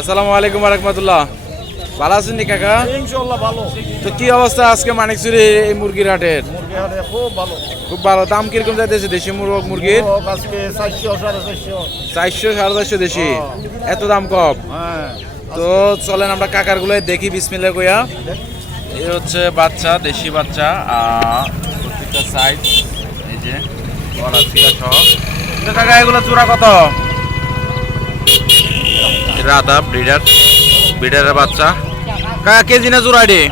আসসালামু আলাইকুম রহমতুল্লাহ। ভালো আছেন নি কাকা? ইনশাল্লাহ ভালো। তো কি অবস্থা আজকে মানিকচুরি এই মুরগির হাটের? মুরগি হাটে খুব ভালো। খুব ভালো। দাম কীরকম যাইতেছে দেশি মুরগ মুরগির? আজকে চারশো সাড়ে চারশো। চারশো সাড়ে চারশো দেশি। এত দাম কম? হ্যাঁ। তো চলেন আমরা কাকারগুলো দেখি বিসমিল্লা কইয়া। এই হচ্ছে বাচ্চা দেশি বাচ্চা আর প্রত্যেকটা সাইজ এই যে গলা ছিলা সহ। কাকা এগুলো চূড়া কত? রাধা ব্রিডার ব্রিডারের বাচ্চা। কাকা কেজি না জোড়া এটি?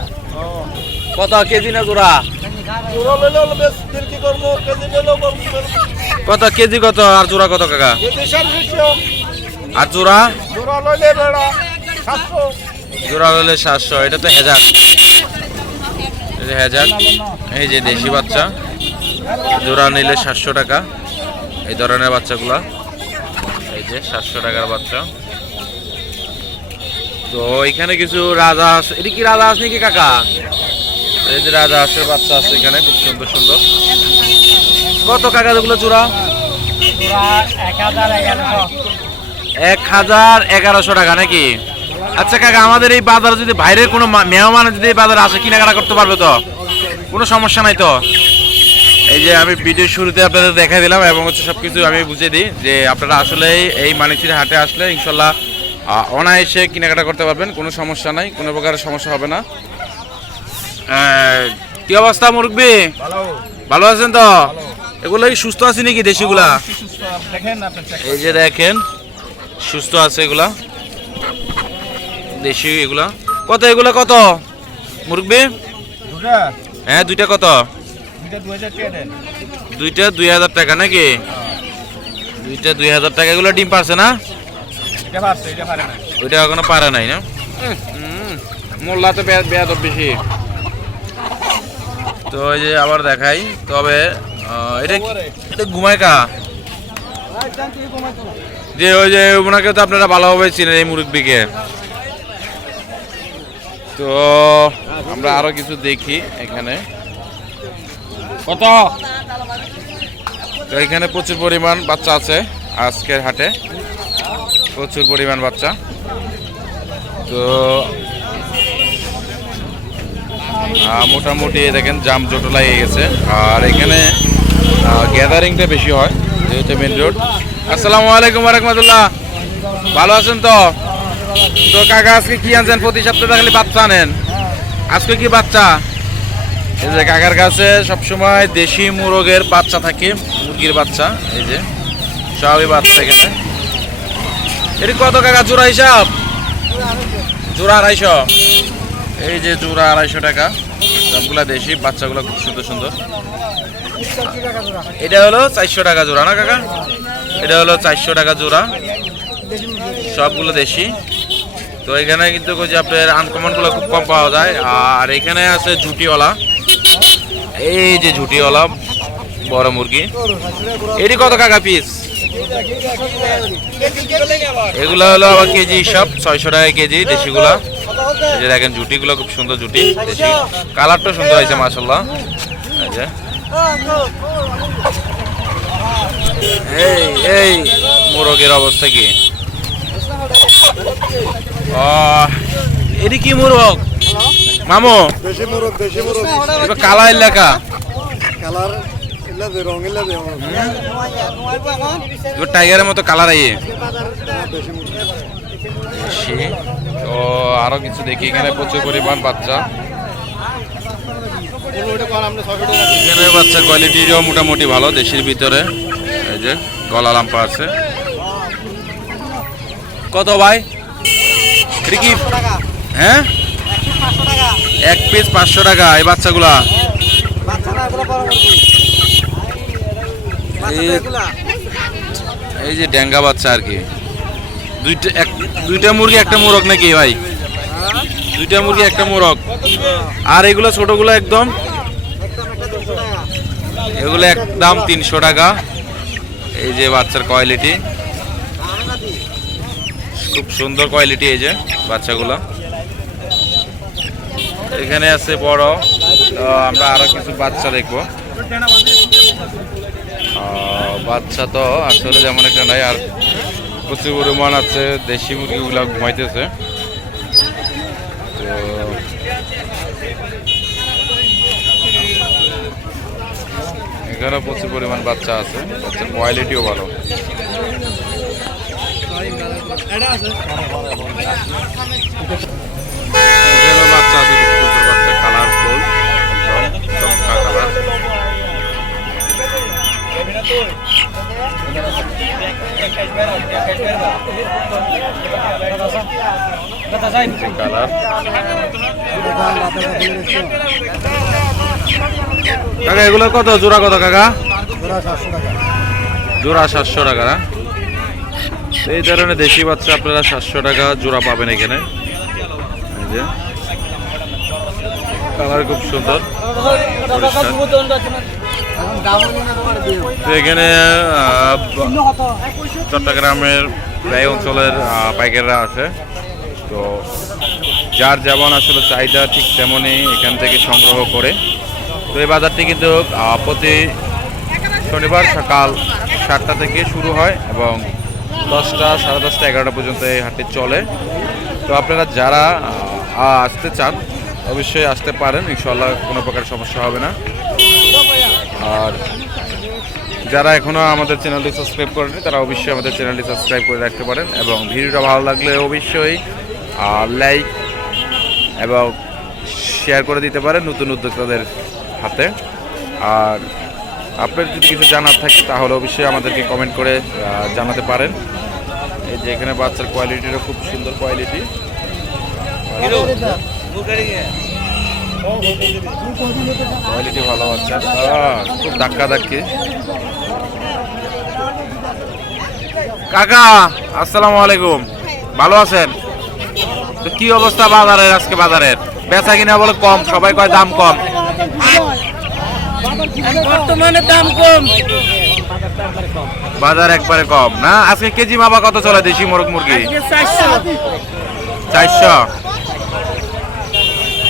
কত কেজি না জোড়া? কত কেজি কত আর জোড়া কত কাকা? আর জোড়া? জোড়া লইলে সাতশো এটা তো হাজার। এই যে হাজার এই যে দেশি বাচ্চা। জোড়া নিলে সাতশো টাকা এই ধরনের বাচ্চাগুলা। এই যে সাতশো টাকার বাচ্চা। তো এখানে কিছু রাজা এটা কি রাজা হাঁস নাকি কাকা? এই যে রাজা হাঁসের বাচ্চা আছে এখানে, খুব সুন্দর সুন্দর। কত কাকা এগুলো জোড়া এক হাজার এগারোশো টাকা নাকি? আচ্ছা কাকা, আমাদের এই বাজারে যদি বাইরের কোনো মেহমান যদি এই বাজারে আসে, কেনাকাটা করতে পারবে তো? কোনো সমস্যা নাই তো? এই যে আমি ভিডিও শুরুতে আপনাদের দেখাই দিলাম এবং হচ্ছে সব কিছু আমি বুঝিয়ে দিই যে আপনারা আসলে এই মানিচির হাটে আসলে ইনশাল্লাহ অনায়াসে কেনাকাটা করতে পারবেন কোনো সমস্যা নাই কোনো প্রকারের সমস্যা হবে না। কি অবস্থা মুরব্বী? ভালো। আছেন তো? এগুলো কি সুস্থ আছে নাকি দেশিগুলা? এই যে দেখেন সুস্থ আছে এগুলা। দেশি এগুলা। কত এগুলা কত? মুরগি দুটা হ্যাঁ দুইটা কত? দুইটা দুই হাজার টাকা নাকি? দুইটা দুই হাজার টাকা এগুলো ডিম পারছে না? এটা পারছে এটা পারে না ওইটা এখনও পারে নাই না? মোল্লা তো বেয়া বেয়া বেশি। তো ওই যে আবার দেখাই তবে এটা এটা ঘুমায় কা যে ওই যে ওনাকে তো আপনারা ভালোভাবে চিনেন এই মুরব্বীকে। তো আমরা আরও কিছু দেখি এখানে। কত? তো এখানে প্রচুর পরিমাণ বাচ্চা আছে আজকের হাটে। প্রচুর পরিমাণ বাচ্চা। তো মোটামুটি দেখেন জাম জোটো লাগিয়ে গেছে। আর এখানে গ্যাদারিংটা বেশি হয়, যেহেতু মেন রোড আসসালামু আলাইকুম রহমতুল্লাহ ভালো আছেন তো? তো কাকা, আজকে কি আনছেন? প্রতি সপ্তাহে খালি বাচ্চা আনেন। আজকে কি বাচ্চা? এই যে কাকার কাছে সবসময় দেশি মুরগের বাচ্চা থাকে, মুরগির বাচ্চা, এই যে, সবই বাচ্চা এখানে। এটি কত কাকা? জোড়া হিসাব? জোড়া আড়াইশো। এই যে জোড়া আড়াইশো টাকা। সবগুলা দেশি বাচ্চাগুলো খুব সুন্দর সুন্দর। এটা হলো চারশো টাকা জোড়া না কাকা? এটা হলো চারশো টাকা জোড়া। সবগুলো দেশি। তো এখানে কিন্তু যে আপনার আনকমনগুলো খুব কম পাওয়া যায়। আর এখানে আছে ঝুটিওয়ালা। এই যে ঝুটিওয়ালা বড় মুরগি। এটি কত কাকা পিস এগুলো হলো আবার কেজি সব ছয়শো টাকা কেজি দেশিগুলা। যে দেখেন জুটিগুলো খুব সুন্দর জুটি দেশি। কালারটা সুন্দর হয়েছে মাসাল্লাহ এই এই এই মোরগের অবস্থা কি? এটি কি মোরগ? মামু দেশি মুরগ দেশি মুরগ। এটা কালা এলাকা কালার টাইগারের মতো কালার আইয়ে। সে তো আরও কিছু দেখি এখানে প্রচুর পরিমাণ বাচ্চা। এখানে বাচ্চা কোয়ালিটিও মোটামুটি ভালো দেশের ভিতরে। এই যে গলা লাম্পা আছে। কত ভাই? এটা কি? হ্যাঁ? এক পিস পাঁচশো টাকা। এই বাচ্চাগুলা? এই- যে ড্যাঙ্গা বাচ্চা আর কি। দুইটা এক দুইটা মুরগি একটা মোরগ নাকি ভাই? দুইটা মুরগি একটা মোরগ। আর এগুলো ছোটগুলো একদম? এগুলো একদম তিনশো টাকা। এই যে বাচ্চার কোয়ালিটি খুব সুন্দর কোয়ালিটি এই যে বাচ্চাগুলো। এখানে আছে বড়। আমরা আরও কিছু বাচ্চা দেখব। বাচ্চা তো আসলে যেমন একটা নাই, আর প্রচুর পরিমাণ আছে, দেশি মুরগিগুলা ঘুমাইতেছে। তো এখানে প্রচুর পরিমাণ বাচ্চা আছে, বাচ্চার কোয়ালিটিও ভালো। বাচ্চা আছে কালারফুল কালার কাকা এগুলো কত? জোড়া কত কাকা? জোড়া সাতশো টাকা। না? এই ধরনের দেশি বাচ্চা আপনারা সাতশো টাকা জোড়া পাবেন এখানে। কালার খুব সুন্দর। এখানে চট্টগ্রামের প্রায় অঞ্চলের পাইকাররা আছে। তো যার যেমন আসলে চাহিদা ঠিক তেমনই এখান থেকে সংগ্রহ করে। তো এই বাজারটি কিন্তু প্রতি শনিবার সকাল সাতটা থেকে শুরু হয় এবং দশটা, সাড়ে দশটা, এগারোটা পর্যন্ত এই হাটটি চলে। তো আপনারা যারা আসতে চান, অবশ্যই আসতে পারেন। ইনশাল্লাহ কোনো প্রকার সমস্যা হবে না। আর যারা এখনও আমাদের চ্যানেলটি সাবস্ক্রাইব করেনি তারা অবশ্যই আমাদের চ্যানেলটি সাবস্ক্রাইব করে রাখতে পারেন এবং ভিডিওটা ভালো লাগলে অবশ্যই লাইক এবং শেয়ার করে দিতে পারেন নতুন উদ্যোক্তাদের হাতে। আর আপনার যদি কিছু জানার থাকে, তাহলে অবশ্যই আমাদেরকে কমেন্ট করে জানাতে পারেন। এই যে এখানে বাচ্চার কোয়ালিটিটা খুব সুন্দর কোয়ালিটি কোয়ালিটি ভালো বাচ্চা খুব ধাক্কা ধাক্কি কাকা আসসালামু আলাইকুম। ভালো আছেন? তো কি অবস্থা বাজারের আজকে বাজারের? বেচা কিনা বলে কম সবাই কয় দাম কম। বর্তমানে দাম কম। বাজার একবারে কম না? আজকে কেজি মাপা কত চলে দেশি মোরগ মুরগি? চারশো। চারশো।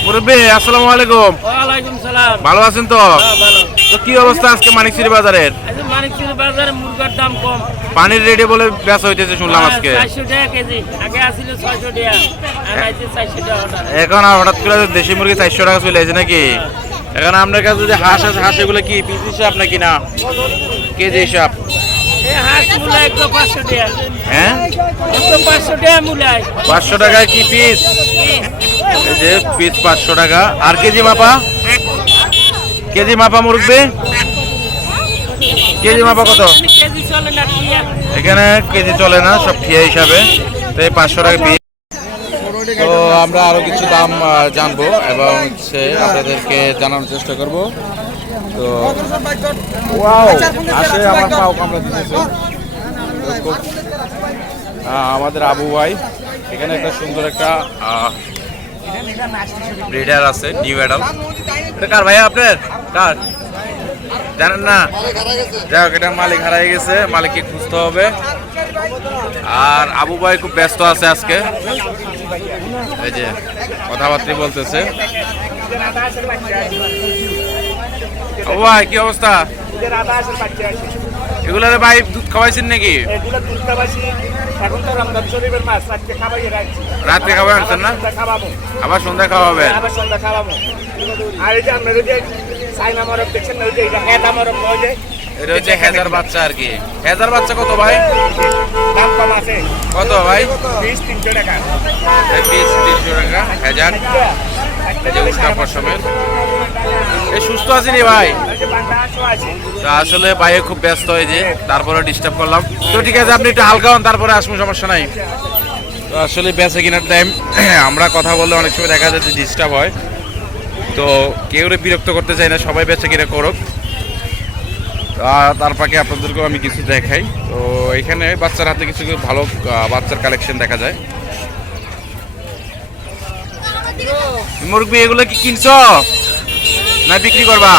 মুরব্বী আসসালামু আলাইকুম। ওয়ালাইকুম সালাম। ভালো আছেন তো? হ্যাঁ, ভালো। তো কি অবস্থা আজকে মানিকচিরি বাজারের? আজ মানিকচুর বাজারে মুরগার দাম কম। পানির রেডি বলে বেচা হইতেছে শুনলাম আজকে। চারশো টাকা কেজি। আগে আসছিল ছয়শো টাকা এখন হঠাৎ করে দেশি মুরগি চারশো টাকা চলে আসে নাকি? এখন আপনার কাছে যদি হাঁস আছে হাঁস এগুলো কি পিস হিসাব নাকি না? কেজি হিসাব। হ্যাঁ? পাঁচশো টাকায় কি পিস এই যে পিস পাঁচশো টাকা। আর কেজি মাপা? কেজি মাপা মুরগি কেজি মাপা কত? এখানে কেজি চলে না, সব ঠিয়া হিসাবে। তো এই পাঁচশো টাকা তো আমরা আরও কিছু দাম জানব এবং সে আপনাদেরকে জানানোর চেষ্টা করব। তো আসে আমার পাও কামড়া দিতেছে আমাদের আবু ভাই, এখানে একটা সুন্দর একটা ব্রিডার আছে নিউ অ্যাডাল এটা কার ভাই আপনার? কার? জানেন না? যাই হোক, এটা মালিক হারাই গেছে, মালিককে খুঁজতে হবে। আর আবু ভাই খুব ব্যস্ত আছে আজকে। এই যে, কথাবার্তা বলতেছে। আবু ভাই, কি অবস্থা? এগুলো ভাই দুধ খাওয়াইছেন নাকি? এগুলো দুধ এখন তো রমজান শরীফের মাছ আজকে খাবাই রাখছি রাত্রে খাবার আনছেন না? খাওয়াবো। আবার সন্ধ্যা খাওয়াবেন? আবার সন্ধ্যা খাওয়াবো। আর এই যে আপনার ওই যে চাইনা মরক দেখছেন না ওই যে এটা হেটা মরক ওই যে এটা হচ্ছে হেজার বাচ্চা আর কি। হেজার বাচ্চা কত ভাই? দাম কম আছে। কত ভাই? বিশ তিনশো টাকা। এই তিনশো টাকা হেজার। পশমের। এই সুস্থ ভাই। আছে তো আসলে ভাইয়ে খুব ব্যস্ত হয়ে যে তারপরে ডিস্টার্ব করলাম। তো ঠিক আছে, আপনি একটু হালকা হন, তারপরে আসব, সমস্যা নাই। তো আসলে বেঁচে কেনার টাইম আমরা কথা বললে অনেক সময় দেখা যায় যে ডিস্টার্ব হয়। তো কেউ বিরক্ত করতে চাই না, সবাই বেঁচে কিনা করুক। তার পাকে আপনাদেরকেও আমি কিছু দেখাই। তো এখানে বাচ্চার হাতে কিছু ভালো বাচ্চার কালেকশন দেখা যায়। মুরগি এগুলো কি কিনছ? না বিক্রি করবা?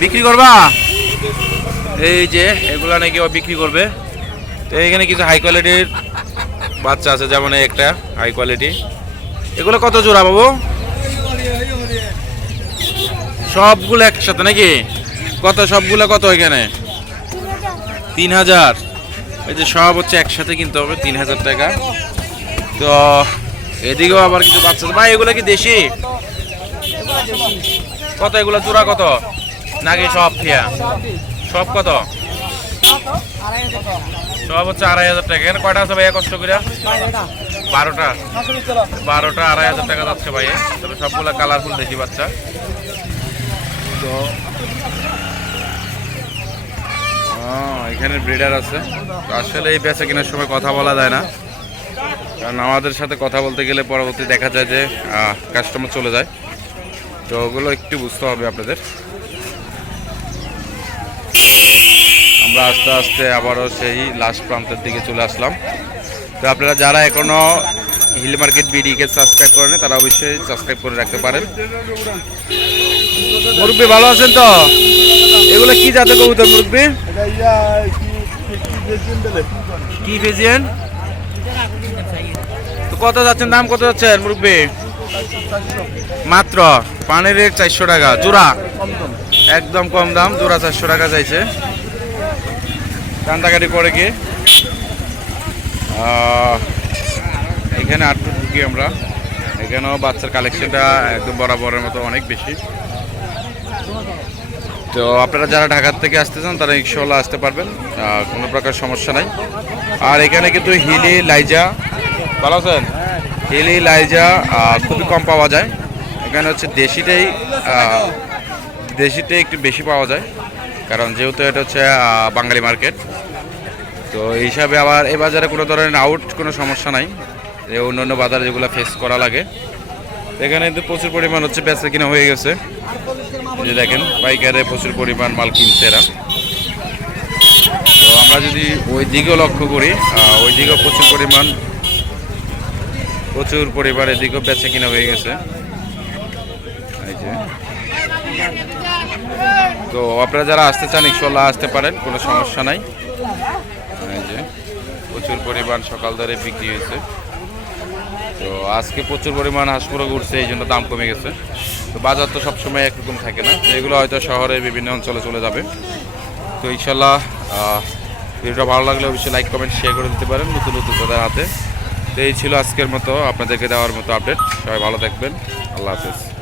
বিক্রি করবা? এই যে, এগুলা নাকি বিক্রি করবে। তো এখানে কিছু হাই কোয়ালিটির বাচ্চা আছে, যেমন একটা হাই কোয়ালিটি এগুলো কত জোড়া বাবু? সবগুলো একসাথে নাকি? কত, সবগুলো কত এখানে? তিন হাজার। এই যে সব হচ্ছে একসাথে কিনতে হবে, তিন হাজার টাকা। তো এদিকেও আবার কিছু বাচ্চা ভাই, এগুলো কি দেশি? কত এগুলো জোড়া কত? নাকি সব ফিয়া? সব কত? সব হচ্ছে আড়াই হাজার টাকা। এখানে কয়টা আছে ভাইয়া কষ্ট করে বারোটা। বারোটা আড়াই হাজার টাকা যাচ্ছে ভাইয়া। তবে সবগুলো কালারফুল দেখি বাচ্চা। তো এখানে ব্রিডার আছে। আসলে এই বেচা কেনার সময় কথা বলা যায় না। কারণ আমাদের সাথে কথা বলতে গেলে পরবর্তী দেখা যায় যে কাস্টমার চলে যায়। তো ওগুলো একটু বুঝতে হবে আপনাদের। আমরা আস্তে আস্তে আবারও সেই লাস্ট প্রান্তের দিকে চলে আসলাম। তো আপনারা যারা এখনও হিল মার্কেট বিডিকে সাবস্ক্রাইব করেন তারা অবশ্যই সাবস্ক্রাইব করে রাখতে পারেন। মুরব্বী, ভালো আছেন তো? এগুলো কি জাতের কবুতর মুরব্বী? কি ফেজিয়েন কত যাচ্ছেন? দাম কত যাচ্ছেন মুরব্বী? মাত্র পানির রেট চারশো টাকা, জোড়া। একদম কম দাম, জোড়া চারশো টাকা চাইছে। কান্দাকাটি করে কি? এখানে আটটু ঢুকি আমরা। এখানেও বাচ্চার কালেকশনটা একদম বরাবরের মতো অনেক বেশি। তো আপনারা যারা ঢাকার থেকে আসতে চান, তারা ইনশাল্লাহ আসতে পারবেন। কোনো প্রকার সমস্যা নাই। আর এখানে কিন্তু হিলি, লাইজা। ভালো আছেন? হিলি লাইজা খুবই কম পাওয়া যায়। এখানে হচ্ছে দেশিটাই দেশিটাই একটু বেশি পাওয়া যায়। কারণ যেহেতু এটা হচ্ছে বাঙালি মার্কেট। তো এই হিসাবে আবার এই বাজারে কোনো ধরনের আউট কোনো সমস্যা নাই। যে অন্যান্য বাজারে যেগুলো ফেস করা লাগে। এখানে কিন্তু প্রচুর পরিমাণ হচ্ছে বেচা কিনা হয়ে গেছে। যে দেখেন, পাইকারে প্রচুর পরিমাণ মাল কিনছে এরা। তো আমরা যদি ওই দিকেও লক্ষ্য করি ওই দিকেও প্রচুর পরিমাণ প্রচুর পরিমাণ এদিকেও বেচা কিনা হয়ে গেছে। তো আপনারা যারা আসতে চান ইনশাল্লাহ আসতে পারেন, কোনো সমস্যা নাই। এই যে, প্রচুর পরিমাণ সকাল ধরে বিক্রি হয়েছে। তো আজকে প্রচুর পরিমাণ হাঁসমুরগ উঠছে, এই জন্য দাম কমে গেছে। তো বাজার তো সবসময় একরকম থাকে না, তো এগুলো হয়তো শহরে বিভিন্ন অঞ্চলে চলে যাবে। তো ইনশাল্লাহ ভিডিওটা ভালো লাগলে অবশ্যই লাইক কমেন্ট শেয়ার করে দিতে পারেন নতুন নতুন তাদের হাতে। তো এই ছিল আজকের মতো। আপনাদেরকে দেওয়ার মতো আপডেট সবাই ভালো থাকবেন। আল্লাহ হাফেজ।